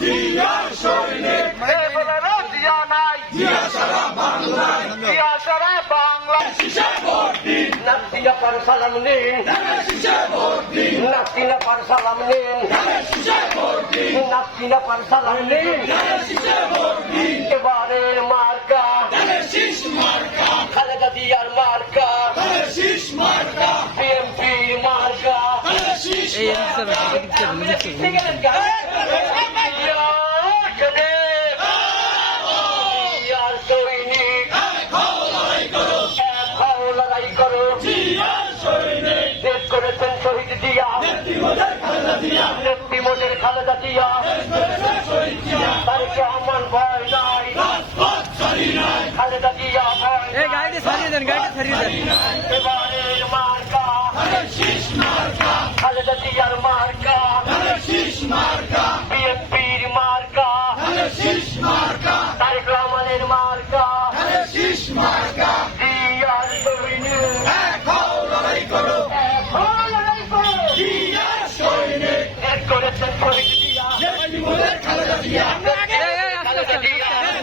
জিয়া সৈনিক জিয়া সারা Bangla Naktina para salam nin. Naktina para salam nin. Naktina para salam nin. এবারের মার্কা খালেদা জিয়ার মার্কা বিএমপির মার্কা এই দেশ করেছেন শহীদ জিয়া। নেত্রীমোদের খালেদা জিয়া। তারিখে আমার ভয় নাই। খালেদা জিয়া ভয় গাড়িটি সারিয়ে দেন গাড়িটি সারিয়ে দেন। মার্কা। খালেদা বিএনপির মার্কা। মার্কা। তারিক রহমানের মার্কা মার্কা।